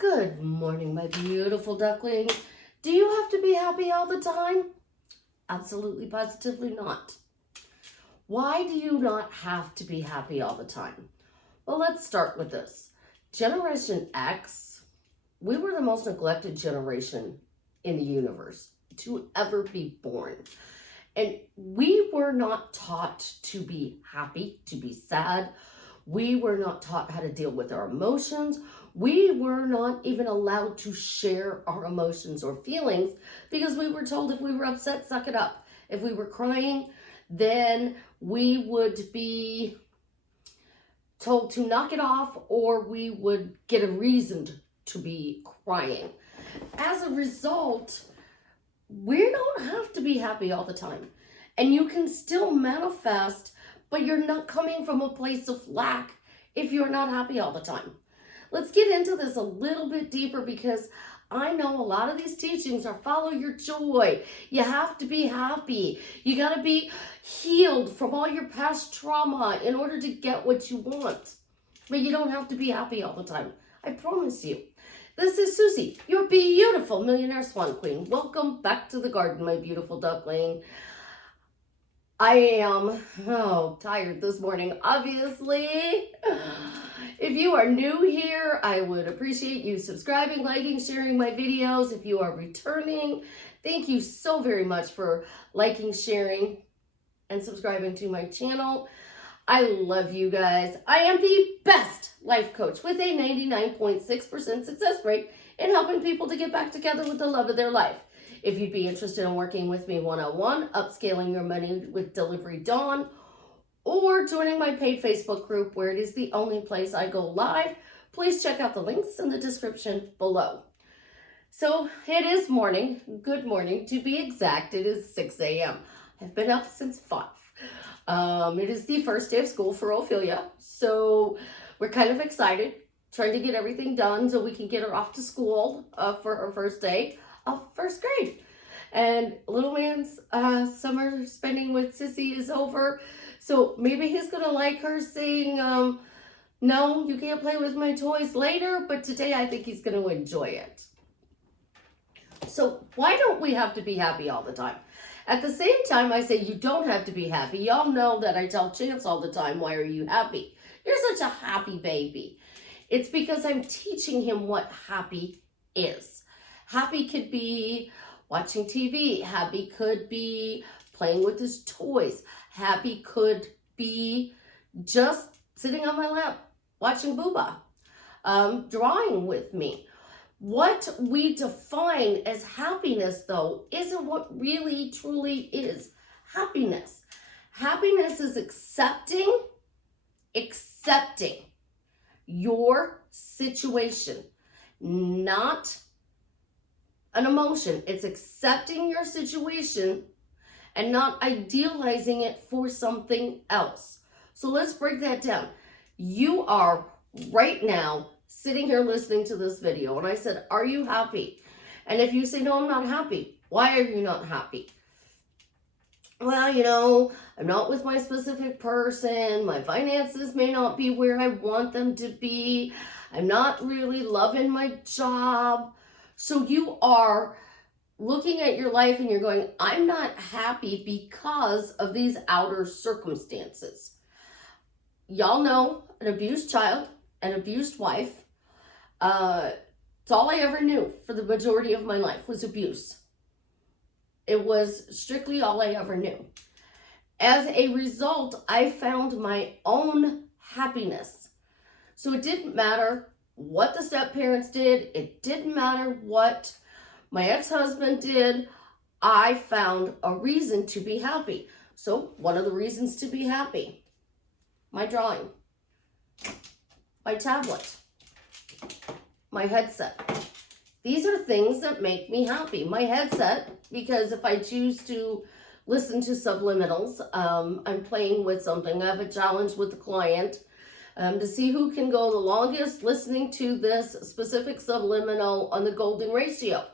Good morning, my beautiful duckling. Do you have to be happy all the time? Absolutely, positively not. Why do you not have to be happy all the time? Well, let's start with this. Generation X, we were the most neglected generation in the universe to ever be born. And we were not taught to be happy, to be sad. We were not taught how to deal with our emotions. We were not even allowed to share our emotions or feelings because we were told if we were upset, suck it up. If we were crying, then we would be told to knock it off, or we would get a reason to be crying. As a result, we don't have to be happy all the time. And you can still manifest, but you're not coming from a place of lack if you're not happy all the time. Let's get into this a little bit deeper because I know a lot of these teachings are follow your joy. You have to be happy. You got to be healed from all your past trauma in order to get what you want. But you don't have to be happy all the time. I promise you. This is Susie, your beautiful millionaire swan queen. Welcome back to the garden, my beautiful duckling. I am tired this morning, obviously. If you are new here, I would appreciate you subscribing, liking, sharing my videos. If you are returning, thank you so very much for liking, sharing, and subscribing to my channel. I love you guys. I am the best life coach with a 99.6% success rate in helping people to get back together with the love of their life. If you'd be interested in working with me one-on-one, upscaling your money with Delivery Dawn, or joining my paid Facebook group where it is the only place I go live, please check out the links in the description below. So it is morning. Good morning. To be exact, it is 6 a.m. I've been up since 5. It is the first day of school for Ophelia, so we're kind of excited, trying to get everything done so we can get her off to school for her first day of first grade. And little man's summer spending with Sissy is over, so maybe he's gonna like her saying, no, you can't play with my toys later, but today I think he's gonna enjoy it. So why don't we have to be happy all the time? At the same time, I say you don't have to be happy. Y'all know that I tell Chance all the time, why are you happy? You're such a happy baby. It's because I'm teaching him what happy is. Happy could be watching TV. Happy could be playing with his toys. Happy could be just sitting on my lap, watching Booba, drawing with me. What we define as happiness, though, isn't what really, truly is happiness. Happiness is accepting your situation, not an emotion. It's accepting your situation and not idealizing it for something else. So let's break that down. You are right now sitting here listening to this video, and I said, are you happy? And if you say, no, I'm not happy, why are you not happy? Well, I'm not with my specific person. My finances may not be where I want them to be. I'm not really loving my job. So you are looking at your life and you're going, I'm not happy because of these outer circumstances. Y'all know an abused child, an abused wife. It's all I ever knew for the majority of my life was abuse. It was strictly all I ever knew. As a result, I found my own happiness. So it didn't matter what the step-parents did. It didn't matter what my ex-husband did. I found a reason to be happy. So one of the reasons to be happy, my drawing, my tablet, my headset. These are things that make me happy. My headset, because if I choose to listen to subliminals, I'm playing with something. I have a challenge with the client to see who can go the longest listening to this specific subliminal on the golden ratio.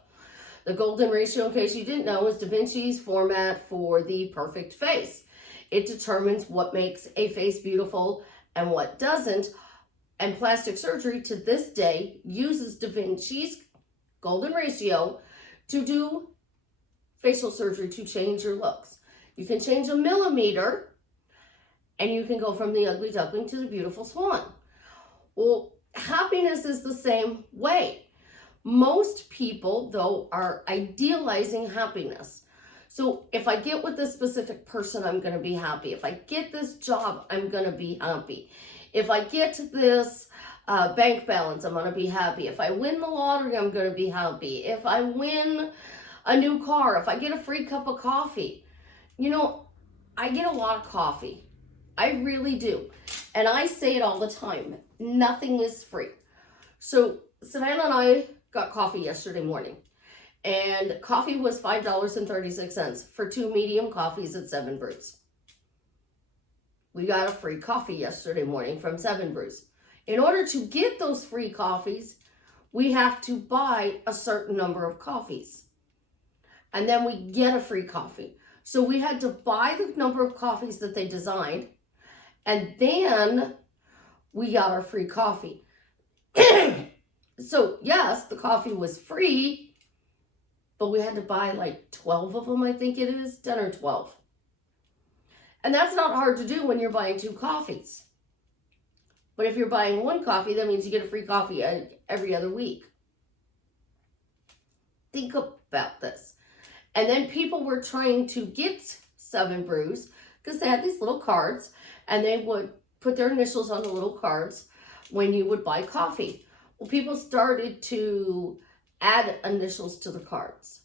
The golden ratio, in case you didn't know, is Da Vinci's format for the perfect face. It determines what makes a face beautiful and what doesn't. And plastic surgery to this day uses Da Vinci's golden ratio to do facial surgery to change your looks. You can change a millimeter and you can go from the ugly duckling to the beautiful swan. Well, happiness is the same way. Most people, though, are idealizing happiness. So if I get with this specific person, I'm going to be happy. If I get this job, I'm going to be happy. If I get this bank balance, I'm going to be happy. If I win the lottery, I'm going to be happy. If I win a new car, if I get a free cup of coffee. You know, I get a lot of coffee. I really do. And I say it all the time. Nothing is free. So Savannah and I got coffee yesterday morning. And coffee was $5.36 for 2 medium coffees at 7 Brews. We got a free coffee yesterday morning from 7 Brews. In order to get those free coffees, we have to buy a certain number of coffees. And then we get a free coffee. So we had to buy the number of coffees that they designed. And then we got our free coffee. So yes, the coffee was free, but we had to buy like 12 of them, I think it is, 10 or 12. And that's not hard to do when you're buying 2 coffees. But if you're buying 1 coffee, that means you get a free coffee every other week. Think about this. And then people were trying to get 7 Brews because they had these little cards and they would put their initials on the little cards when you would buy coffee. Well, people started to add initials to the cards.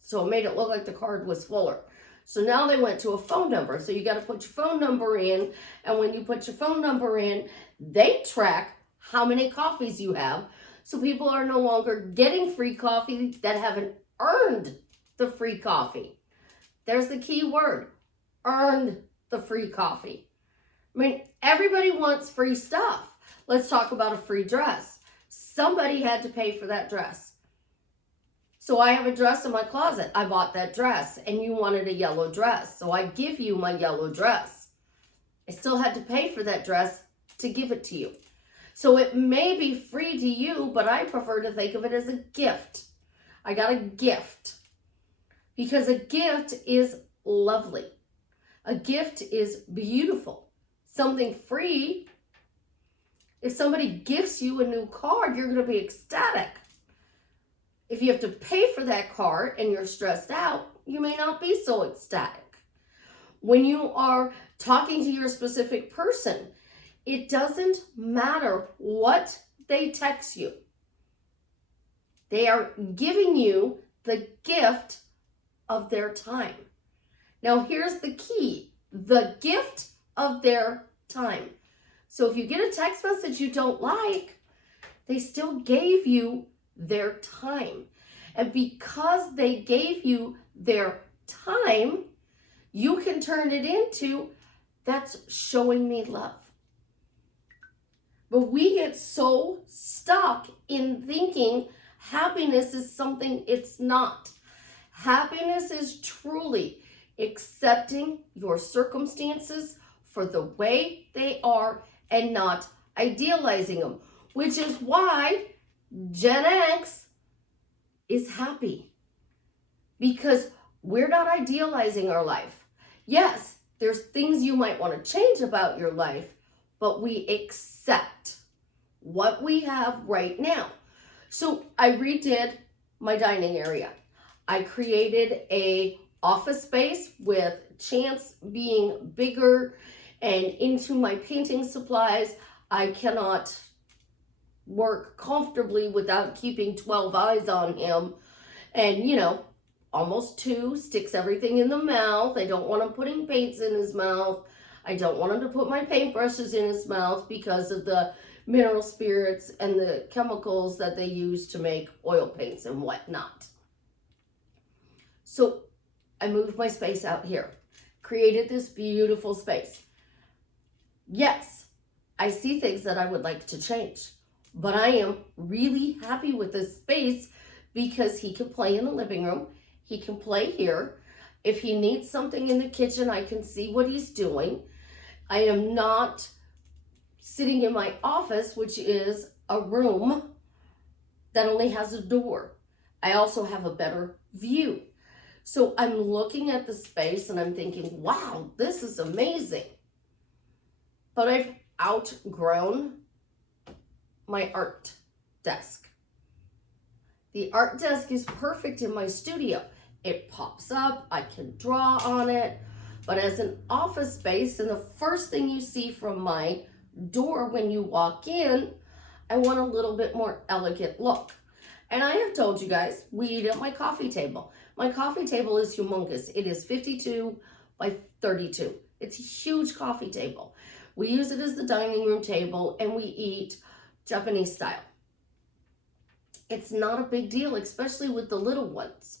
So it made it look like the card was fuller. So now they went to a phone number. So you got to put your phone number in. And when you put your phone number in, they track how many coffees you have. So people are no longer getting free coffee that haven't earned the free coffee. There's the key word, earned the free coffee. I mean, everybody wants free stuff. Let's talk about a free dress. Somebody had to pay for that dress. So I have a dress in my closet. I bought that dress and you wanted a yellow dress. So I give you my yellow dress. I still had to pay for that dress to give it to you. So it may be free to you, but I prefer to think of it as a gift. I got a gift because a gift is lovely. A gift is beautiful. Something free. If somebody gifts you a new card, you're going to be ecstatic. If you have to pay for that card and you're stressed out, you may not be so ecstatic. When you are talking to your specific person, it doesn't matter what they text you. They are giving you the gift of their time. Now here's the key, the gift of their time. So if you get a text message you don't like, they still gave you their time. And because they gave you their time, you can turn it into, that's showing me love. But we get so stuck in thinking happiness is something it's not. Happiness is truly accepting your circumstances for the way they are and not idealizing them, which is why Gen X is happy, because we're not idealizing our life. Yes, there's things you might want to change about your life, but we accept what we have right now. So I redid my dining area. I created a office space with Chance being bigger, and into my painting supplies. I cannot work comfortably without keeping 12 eyes on him. And, you know, almost 2, sticks everything in the mouth. I don't want him putting paints in his mouth. I don't want him to put my paintbrushes in his mouth because of the mineral spirits and the chemicals that they use to make oil paints and whatnot. So I moved my space out here, created this beautiful space. Yes, I see things that I would like to change, but I am really happy with this space because he can play in the living room. He can play here. If he needs something in the kitchen, I can see what he's doing. I am not sitting in my office, which is a room that only has a door. I also have a better view. So I'm looking at the space and I'm thinking, wow, this is amazing. But I've outgrown my art desk. The art desk is perfect in my studio. It pops up, I can draw on it. But as an office space, and the first thing you see from my door when you walk in, I want a little bit more elegant look. And I have told you guys, we eat at my coffee table. My coffee table is humongous. It is 52 by 32. It's a huge coffee table. We use it as the dining room table and we eat Japanese style. It's not a big deal, especially with the little ones.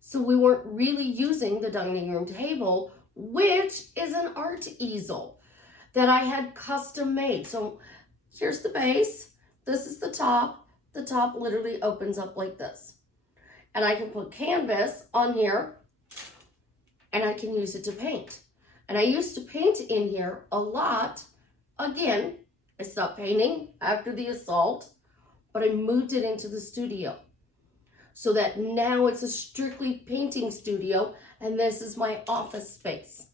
So we weren't really using the dining room table, which is an art easel that I had custom made. So here's the base. This is the top. The top literally opens up like this. And I can put canvas on here and I can use it to paint. And I used to paint in here a lot. Again, I stopped painting after the assault, but I moved it into the studio so that now it's a strictly painting studio and this is my office space.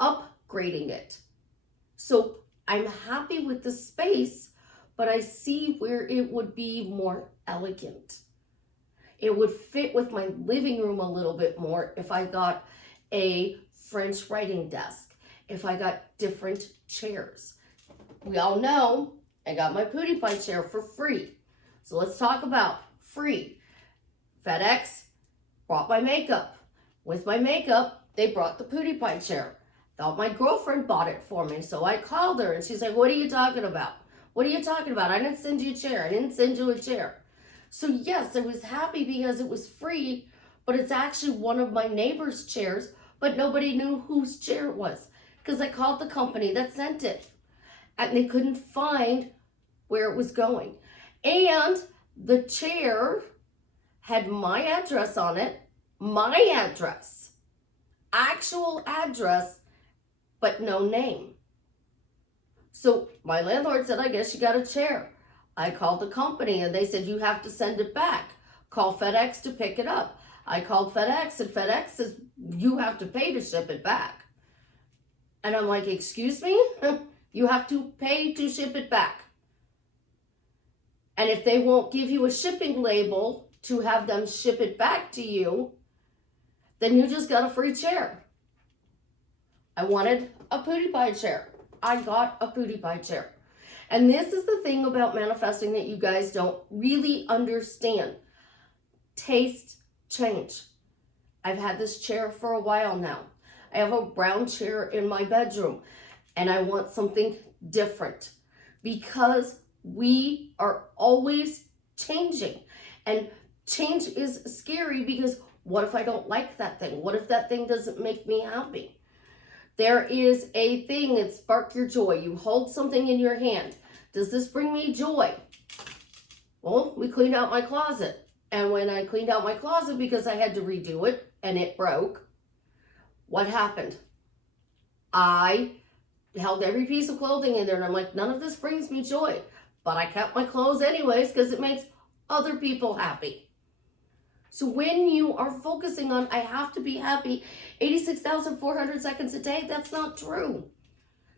Upgrading it. So I'm happy with the space, but I see where it would be more elegant. It would fit with my living room a little bit more if I got a French writing desk, if I got different chairs. We all know I got my Pootie Pie chair for free. So let's talk about free. FedEx brought my makeup. With my makeup, they brought the Pootie Pie chair. Thought my girlfriend bought it for me, so I called her and she's like, what are you talking about? What are you talking about? I didn't send you a chair. I didn't send you a chair. So yes, I was happy because it was free, but it's actually one of my neighbor's chairs, but nobody knew whose chair it was because I called the company that sent it and they couldn't find where it was going. And the chair had my address on it, my address, actual address, but no name. So my landlord said, I guess you got a chair. I called the company and they said, you have to send it back. Call FedEx to pick it up. I called FedEx and FedEx says, you have to pay to ship it back. And I'm like, excuse me? You have to pay to ship it back. And if they won't give you a shipping label to have them ship it back to you, then you just got a free chair. I wanted a Pootie Pie chair. I got a Pootie Pie chair. And this is the thing about manifesting that you guys don't really understand. Taste change. I've had this chair for a while now. I have a brown chair in my bedroom and I want something different because we are always changing. And change is scary because what if I don't like that thing? What if that thing doesn't make me happy? There is a thing that sparks your joy. You hold something in your hand. Does this bring me joy? Well, we cleaned out my closet. And when I cleaned out my closet because I had to redo it and it broke, what happened? I held every piece of clothing in there and I'm like, none of this brings me joy. But I kept my clothes anyways because it makes other people happy. So when you are focusing on, I have to be happy 86,400 seconds a day, that's not true.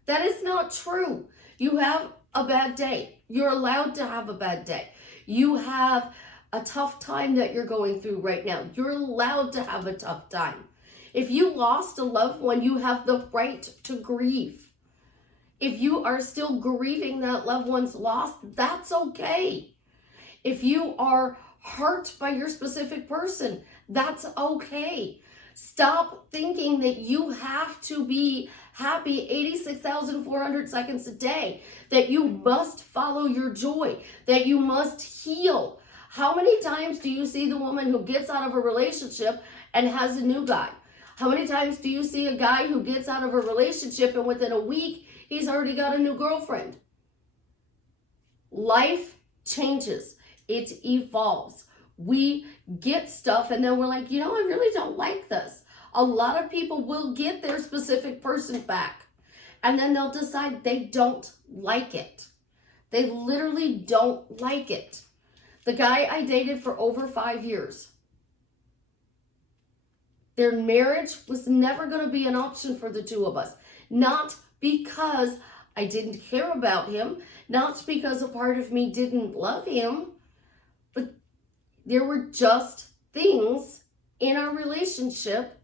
That is not true. You have a bad day. You're allowed to have a bad day. You have a tough time that you're going through right now. You're allowed to have a tough time. If you lost a loved one, you have the right to grieve. If you are still grieving that loved one's loss, that's okay. If you are hurt by your specific person, that's okay. Stop thinking that you have to be happy 86,400 seconds a day, that you must follow your joy, that you must heal. How many times do you see the woman who gets out of a relationship and has a new guy? How many times do you see a guy who gets out of a relationship and within a week, he's already got a new girlfriend? Life changes. It evolves. We get stuff and then we're like, you know, I really don't like this. A lot of people will get their specific person back and then they'll decide they don't like it. They literally don't like it. The guy I dated for over 5 years, their marriage was never going to be an option for the two of us. Not because I didn't care about him, not because a part of me didn't love him, but there were just things in our relationship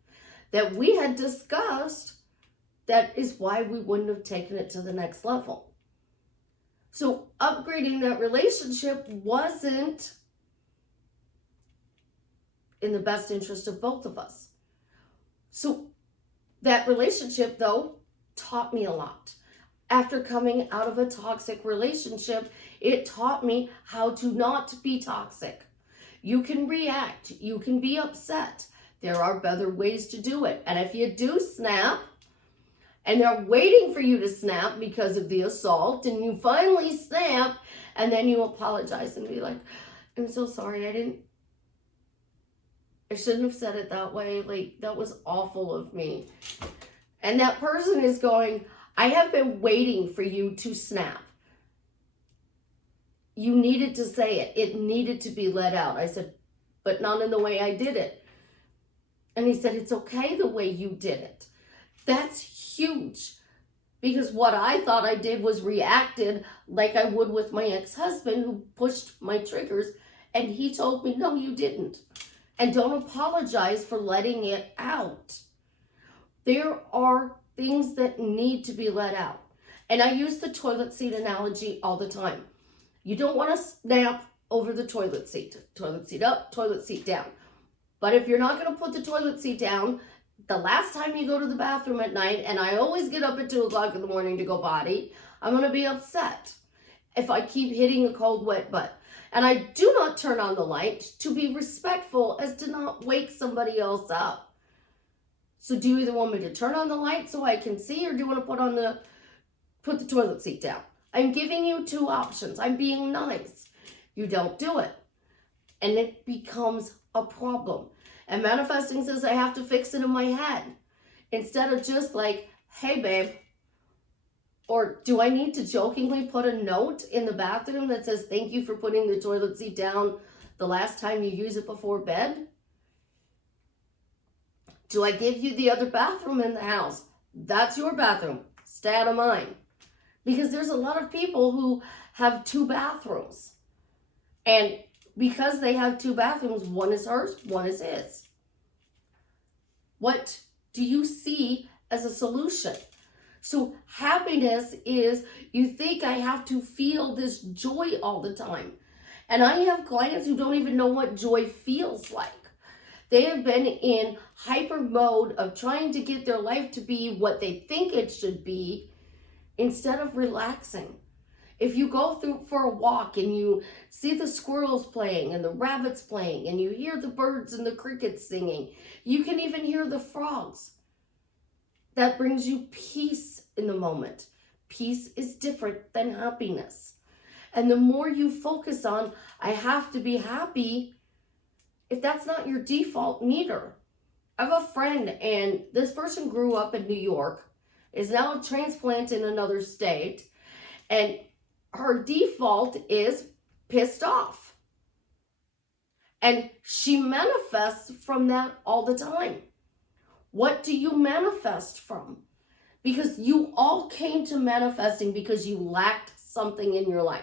that we had discussed that is why we wouldn't have taken it to the next level. So upgrading that relationship wasn't in the best interest of both of us. So that relationship, though, taught me a lot. After coming out of a toxic relationship, it taught me how to not be toxic. You can react. You can be upset. There are better ways to do it. And if you do snap, and they're waiting for you to snap because of the assault, and you finally snap, and then you apologize and be like, I'm so sorry, I shouldn't have said it that way. Like, that was awful of me. And that person is going, I have been waiting for you to snap. You needed to say it. It needed to be let out. I said, but not in the way I did it. And he said, it's okay the way you did it. That's huge. Because what I thought I did was reacted like I would with my ex-husband who pushed my triggers. And he told me, no, you didn't. And don't apologize for letting it out. There are things that need to be let out. And I use the toilet seat analogy all the time. You don't want to snap over the toilet seat. Toilet seat up, toilet seat down. But if you're not going to put the toilet seat down, the last time you go to the bathroom at night, and I always get up at 2 o'clock in the morning to go potty, I'm going to be upset if I keep hitting a cold, wet butt. And I do not turn on the light to be respectful as to not wake somebody else up. So do you either want me to turn on the light so I can see, or do you want to put the toilet seat down? I'm giving you two options. I'm being nice. You don't do it. And it becomes a problem. And manifesting says I have to fix it in my head. Instead of just like, hey babe, or do I need to jokingly put a note in the bathroom that says, thank you for putting the toilet seat down the last time you use it before bed? Do I give you the other bathroom in the house? That's your bathroom. Stay out of mine. Because there's a lot of people who have 2 bathrooms. And because they have 2 bathrooms, one is hers, one is his. What do you see as a solution? So happiness is, you think I have to feel this joy all the time. And I have clients who don't even know what joy feels like. They have been in hyper mode of trying to get their life to be what they think it should be instead of relaxing. If you go through for a walk and you see the squirrels playing and the rabbits playing and you hear the birds and the crickets singing, you can even hear the frogs. That brings you peace in the moment. Peace is different than happiness. And the more you focus on, I have to be happy, if that's not your default meter. I have a friend, and this person grew up in New York, is now a transplant in another state, and her default is pissed off. And she manifests from that all the time. What do you manifest from? Because you all came to manifesting because you lacked something in your life.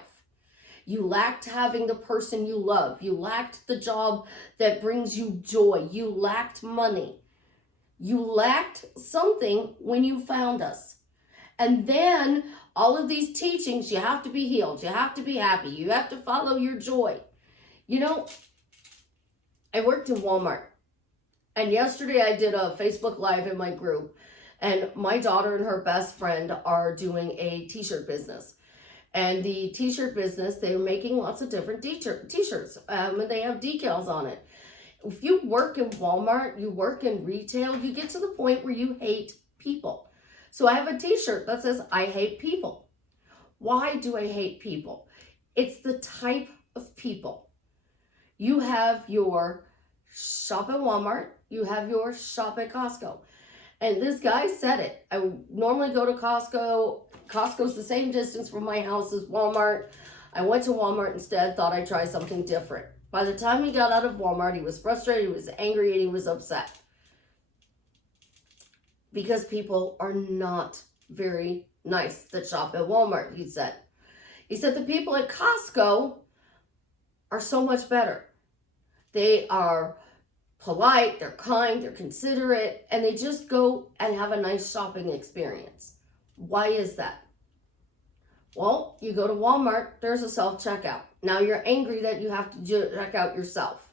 You lacked having the person you love. You lacked the job that brings you joy. You lacked money. You lacked something when you found us. And then all of these teachings, you have to be healed. You have to be happy. You have to follow your joy. You know, I worked in Walmart. And yesterday I did a Facebook Live in my group. And my daughter and her best friend are doing a t-shirt business. And the t-shirt business, they're making lots of different t-shirts. And they have decals on it. If you work in Walmart, you work in retail, you get to the point where you hate people. So I have a t-shirt that says, I hate people. Why do I hate people? It's the type of people. You have your shop at Walmart, you have your shop at Costco. And this guy said it. I normally go to Costco. Costco's the same distance from my house as Walmart. I went to Walmart instead, thought I'd try something different. By the time he got out of Walmart, he was frustrated, he was angry, and he was upset. Because people are not very nice that shop at Walmart, he said. He said the people at Costco are so much better. They are polite, they're kind, they're considerate, and they just go and have a nice shopping experience. Why is that? Well, you go to Walmart, there's a self-checkout. Now you're angry that you have to check out yourself.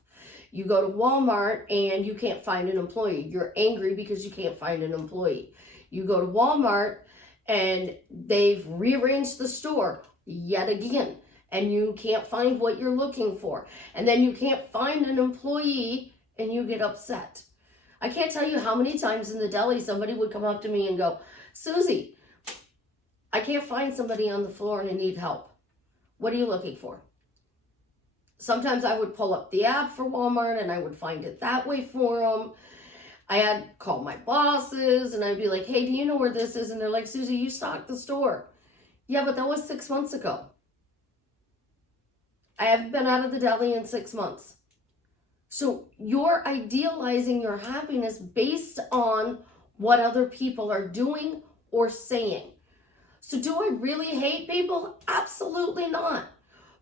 You go to Walmart and you can't find an employee. You're angry because you can't find an employee. You go to Walmart and they've rearranged the store yet again, and you can't find what you're looking for. And then you can't find an employee and you get upset. I can't tell you how many times in the deli somebody would come up to me and go, Susie, I can't find somebody on the floor and I need help. What are you looking for? Sometimes I would pull up the app for Walmart and I would find it that way for them. I had called my bosses and I'd be like, hey, do you know where this is? And they're like, Susie, you stocked the store. Yeah, but that was 6 months ago. I haven't been out of the deli in 6 months. So you're idealizing your happiness based on what other people are doing or saying. So do I really hate people? Absolutely not.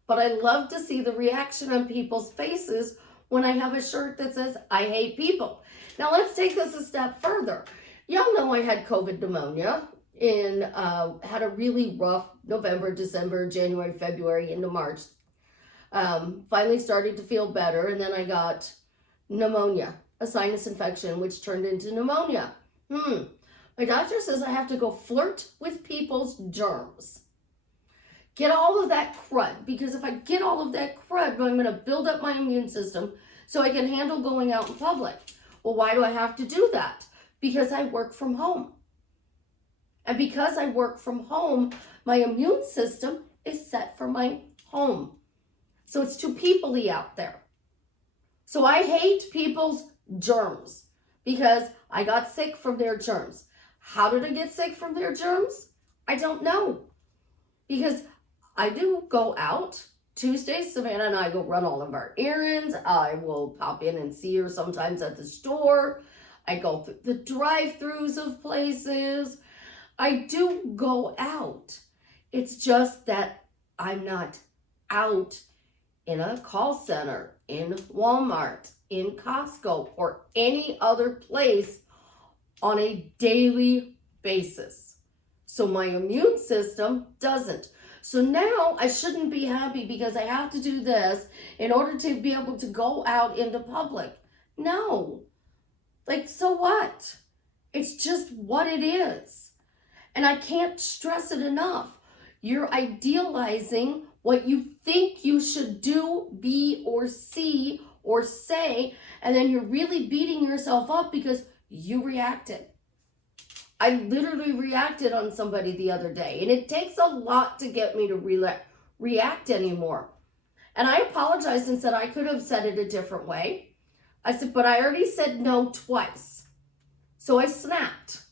But I love to see the reaction on people's faces when I have a shirt that says, I hate people. Now let's take this a step further. Y'all know I had COVID pneumonia and had a really rough November, December, January, February into March. Finally started to feel better, and then I got pneumonia, a sinus infection, which turned into pneumonia. My doctor says I have to go flirt with people's germs. Get all of that crud, because if I get all of that crud, I'm going to build up my immune system so I can handle going out in public. Well, why do I have to do that? Because I work from home. And because I work from home, my immune system is set for my home. So it's too people-y out there. So I hate people's germs because I got sick from their germs. How did I get sick from their germs? I don't know. Because I do go out. Tuesdays, Savannah and I go run all of our errands. I will pop in and see her sometimes at the store. I go through the drive-thrus of places. I do go out. It's just that I'm not out in a call center, in Walmart, in Costco, or any other place on a daily basis. So my immune system doesn't. So now I shouldn't be happy because I have to do this in order to be able to go out into public. No. Like, so what? It's just what it is. And I can't stress it enough. You're idealizing what you think you should do, be, or see, or say, and then you're really beating yourself up because you reacted. I literally reacted on somebody the other day, and it takes a lot to get me to react anymore. And I apologized and said I could have said it a different way. I said, but I already said no twice. So I snapped.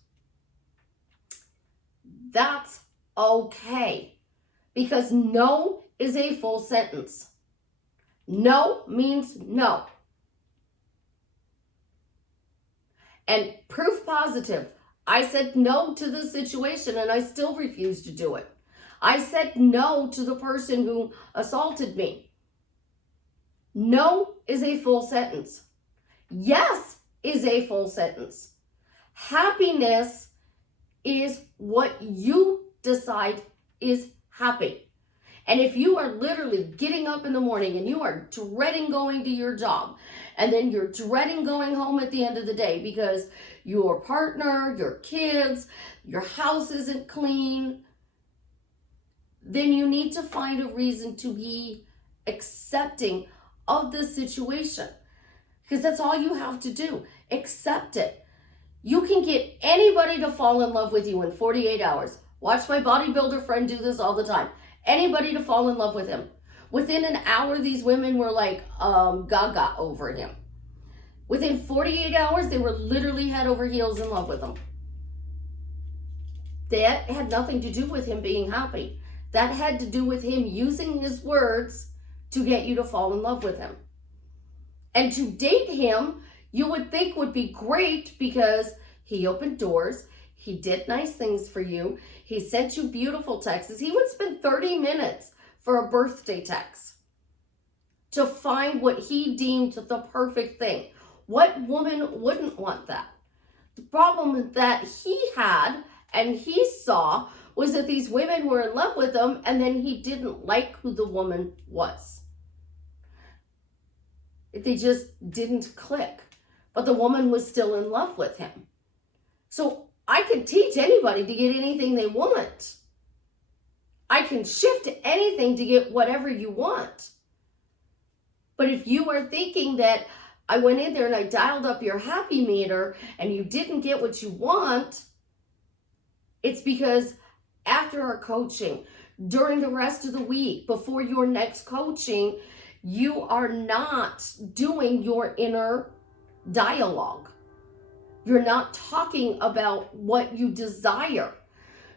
That's okay. Because no is a full sentence. No means no. And proof positive, I said no to the situation and I still refused to do it. I said no to the person who assaulted me. No is a full sentence. Yes is a full sentence. Happiness is what you decide is happy. And if you are literally getting up in the morning and you are dreading going to your job, and then you're dreading going home at the end of the day because your partner, your kids, your house isn't clean, then you need to find a reason to be accepting of this situation. Because that's all you have to do. Accept it. You can get anybody to fall in love with you in 48 hours. Watch my bodybuilder friend do this all the time. Anybody to fall in love with him. Within an hour, these women were like gaga over him. Within 48 hours, they were literally head over heels in love with him. That had nothing to do with him being happy. That had to do with him using his words to get you to fall in love with him. And to date him, you would think would be great because he opened doors. He did nice things for you. He sent you beautiful texts. He would spend 30 minutes for a birthday text to find what he deemed the perfect thing. What woman wouldn't want that? The problem that he had and he saw was that these women were in love with him, and then he didn't like who the woman was. They just didn't click. But the woman was still in love with him. So I can teach anybody to get anything they want. I can shift anything to get whatever you want. But if you are thinking that I went in there and I dialed up your happy meter and you didn't get what you want, it's because after our coaching, during the rest of the week, before your next coaching, you are not doing your inner dialogue. You're not talking about what you desire.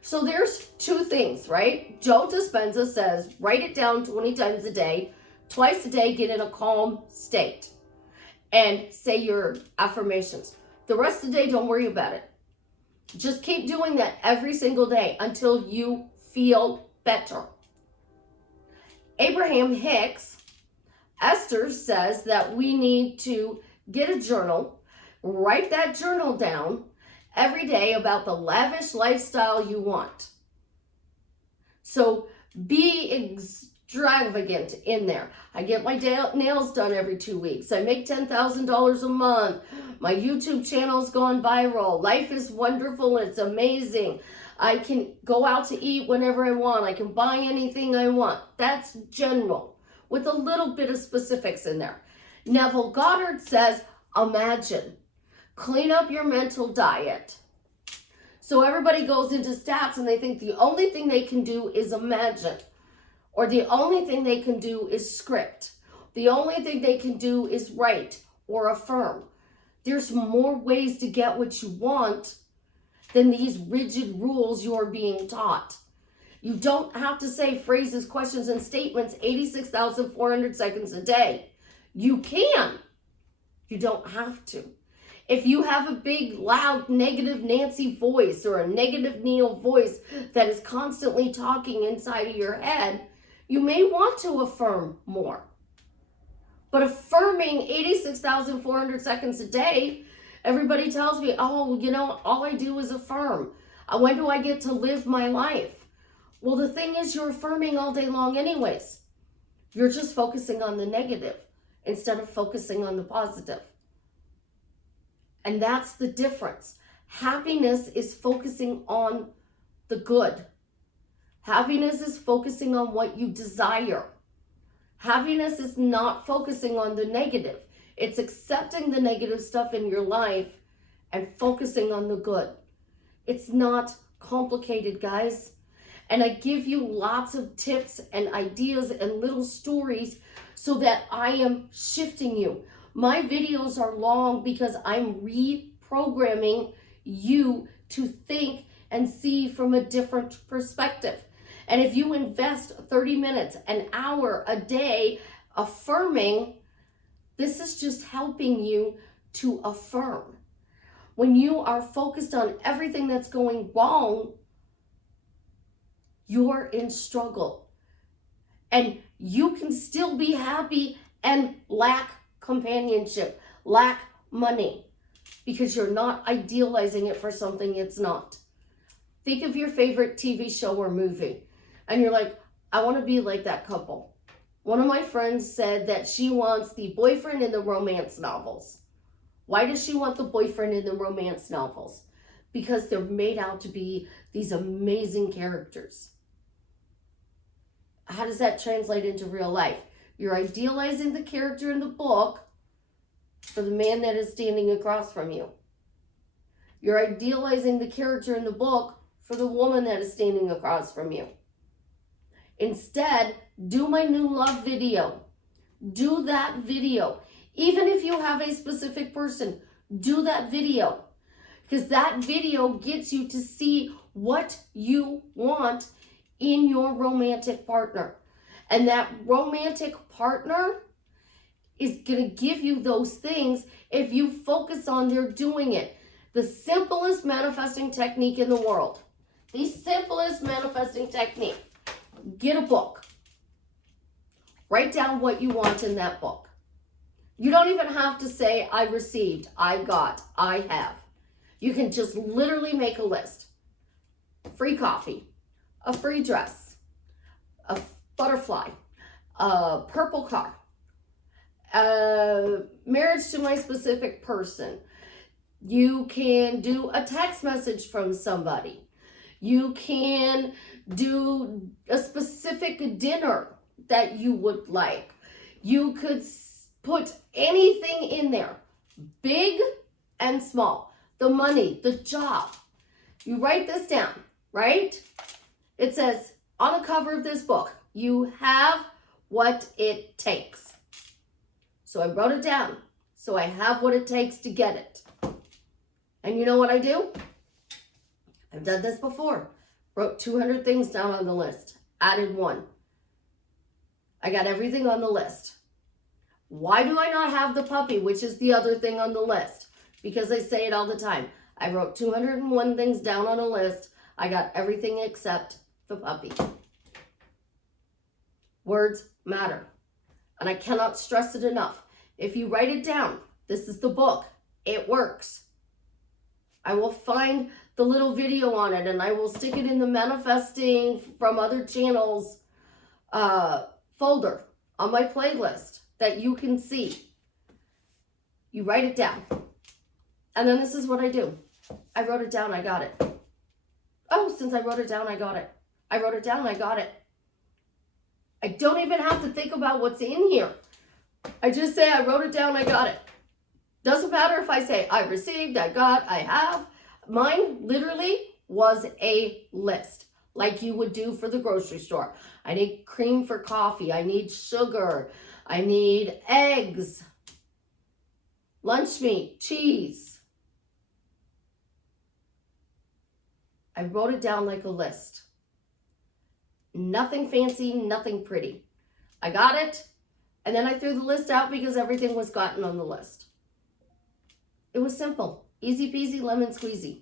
So there's two things, right? Joe Dispenza says, write it down 20 times a day. Twice a day, get in a calm state and say your affirmations. The rest of the day, don't worry about it. Just keep doing that every single day until you feel better. Abraham Hicks, Esther, says that we need to get a journal, write that journal down every day about the lavish lifestyle you want. So be extravagant in there. I get my nails done every 2 weeks. I make $10,000 a month. My YouTube channel's gone viral. Life is wonderful. It's amazing. I can go out to eat whenever I want. I can buy anything I want. That's general, with a little bit of specifics in there. Neville Goddard says, imagine. Clean up your mental diet. So everybody goes into stats and they think the only thing they can do is imagine. Or the only thing they can do is script. The only thing they can do is write or affirm. There's more ways to get what you want than these rigid rules you're being taught. You don't have to say phrases, questions, and statements 86,400 seconds a day. You can. You don't have to. If you have a big, loud, negative Nancy voice or a negative Neil voice that is constantly talking inside of your head, you may want to affirm more. But affirming 86,400 seconds a day, everybody tells me, oh, you know, all I do is affirm. When do I get to live my life? Well, the thing is, you're affirming all day long anyways. You're just focusing on the negative instead of focusing on the positive. And that's the difference. Happiness is focusing on the good. Happiness is focusing on what you desire. Happiness is not focusing on the negative. It's accepting the negative stuff in your life and focusing on the good. It's not complicated, guys. And I give you lots of tips and ideas and little stories so that I am shifting you. My videos are long because I'm reprogramming you to think and see from a different perspective. And if you invest 30 minutes, an hour a day affirming, this is just helping you to affirm. When you are focused on everything that's going wrong, you're in struggle. And you can still be happy and lack companionship, lack money, because you're not idealizing it for something it's not. Think of your favorite TV show or movie, and you're like, I want to be like that couple. One of my friends said that she wants the boyfriend in the romance novels. Why does she want the boyfriend in the romance novels? Because they're made out to be these amazing characters. How does that translate into real life? You're idealizing the character in the book for the man that is standing across from you. You're idealizing the character in the book for the woman that is standing across from you. Instead, do my new love video. Do that video. Even if you have a specific person, do that video, because that video gets you to see what you want in your romantic partner. And that romantic partner is going to give you those things if you focus on their doing it. The simplest manifesting technique in the world. The simplest manifesting technique. Get a book. Write down what you want in that book. You don't even have to say, I received, I got, I have. You can just literally make a list. Free coffee, a free dress, a butterfly, a purple car, marriage to my specific person. You can do a text message from somebody. You can do a specific dinner that you would like. You could put anything in there, big and small. The money, the job. You write this down, right? It says on the cover of this book, you have what it takes. So I wrote it down. So I have what it takes to get it. And you know what I do? I've done this before. Wrote 200 things down on the list. Added one. I got everything on the list. Why do I not have the puppy, which is the other thing on the list? Because I say it all the time. I wrote 201 things down on a list. I got everything except the puppy. Words matter. And I cannot stress it enough. If you write it down, this is the book. It works. I will find the little video on it and I will stick it in the manifesting from other channels folder on my playlist that you can see. You write it down. And then this is what I do. I wrote it down, I got it. Oh, since I wrote it down, I got it. I wrote it down, I got it. I don't even have to think about what's in here. I just say I wrote it down, I got it. Doesn't matter if I say I received, I got, I have. Mine literally was a list, like you would do for the grocery store. I need cream for coffee. I need sugar. I need eggs, lunch meat, cheese. I wrote it down like a list. Nothing fancy, nothing pretty. I got it, and then I threw the list out because everything was gotten on the list. It was simple. Easy peasy, lemon squeezy.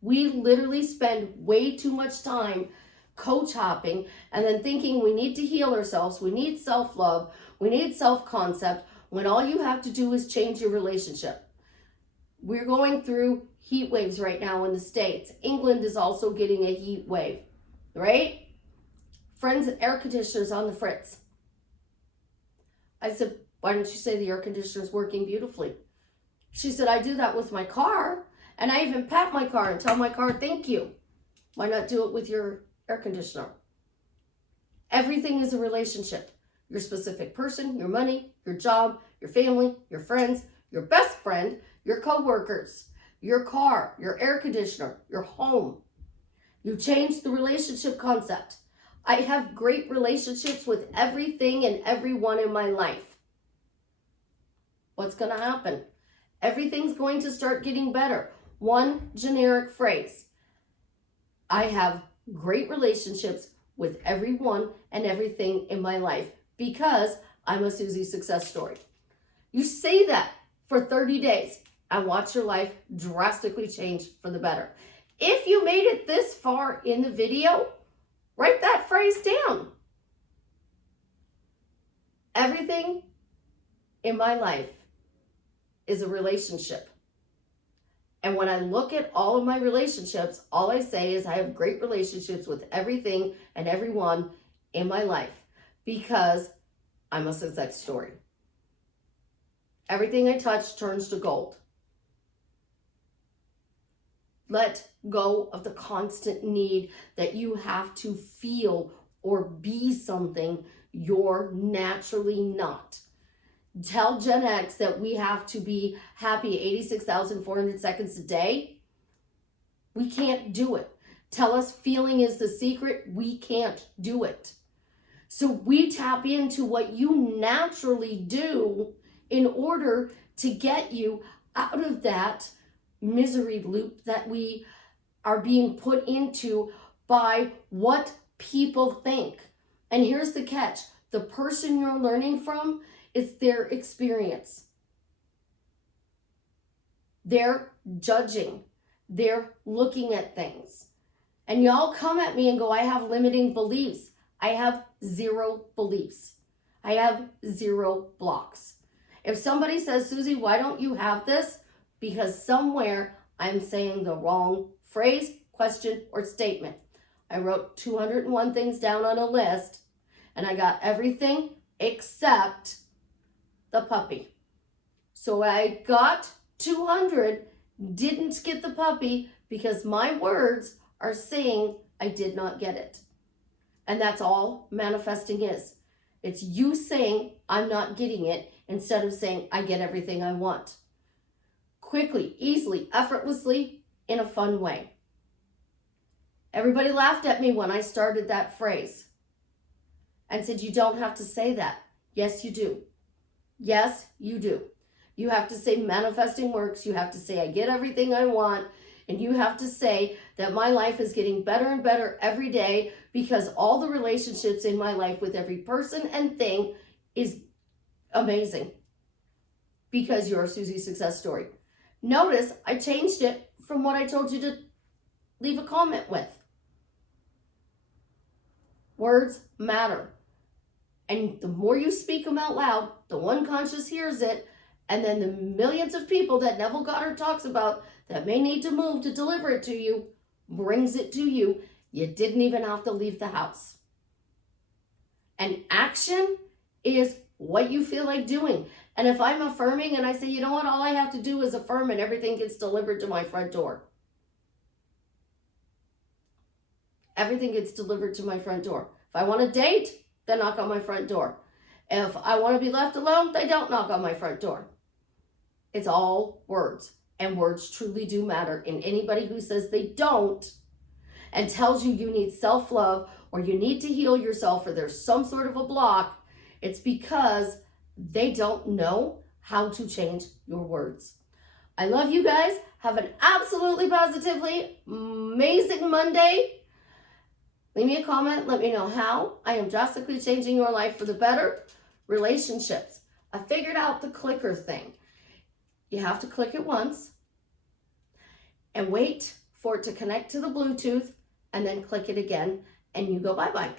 We literally spend way too much time coach hopping and then thinking we need to heal ourselves, we need self-love, we need self-concept, when all you have to do is change your relationship. We're going through heat waves right now in the States. England is also getting a heat wave, right? Friends, air conditioners on the fritz. I said, why don't you say the air conditioner's working beautifully? She said, I do that with my car, and I even pat my car and tell my car, thank you. Why not do it with your air conditioner? Everything is a relationship. Your specific person, your money, your job, your family, your friends, your best friend, your coworkers, your car, your air conditioner, your home. You change the relationship concept. I have great relationships with everything and everyone in my life. What's going to happen? Everything's going to start getting better. One generic phrase. I have great relationships with everyone and everything in my life because I'm a Susie success story. You say that for 30 days and watch your life drastically change for the better. If you made it this far in the video, write that phrase down. Everything in my life is a relationship. And when I look at all of my relationships, all I say is I have great relationships with everything and everyone in my life because I'm a success story. Everything I touch turns to gold. Let go of the constant need that you have to feel or be something you're naturally not. Tell Gen X that we have to be happy 86,400 seconds a day. We can't do it. Tell us feeling is the secret. We can't do it. So we tap into what you naturally do in order to get you out of that misery loop that we are being put into by what people think. And here's the catch. The person you're learning from is their experience. They're judging. They're looking at things. And y'all come at me and go, I have limiting beliefs. I have 0 beliefs. I have 0 blocks. If somebody says, Susie, why don't you have this? Because somewhere I'm saying the wrong phrase, question, or statement. I wrote 201 things down on a list, and I got everything except the puppy. So I got 200, didn't get the puppy because my words are saying I did not get it. And that's all manifesting is. It's you saying I'm not getting it instead of saying I get everything I want. Quickly, easily, effortlessly, in a fun way. Everybody laughed at me when I started that phrase and said, you don't have to say that. Yes, you do. Yes, you do. You have to say manifesting works. You have to say I get everything I want. And you have to say that my life is getting better and better every day because all the relationships in my life with every person and thing is amazing because you're Susie's success story. Notice I changed it from what I told you to leave a comment with. Words matter. And the more you speak them out loud, the unconscious hears it, and then the millions of people that Neville Goddard talks about that may need to move to deliver it to you, brings it to you. You didn't even have to leave the house. And action is what you feel like doing. And if I'm affirming and I say, you know what, all I have to do is affirm and everything gets delivered to my front door. Everything gets delivered to my front door. If I want a date, they knock on my front door. If I want to be left alone, they don't knock on my front door. It's all words. And words truly do matter. And anybody who says they don't and tells you you need self-love or you need to heal yourself or there's some sort of a block, it's because they don't know how to change your words. I love you guys. Have an absolutely positively amazing Monday. Leave me a comment. Let me know how I am drastically changing your life for the better. Relationships. I figured out the clicker thing. You have to click it once and wait for it to connect to the Bluetooth and then click it again and you go bye-bye.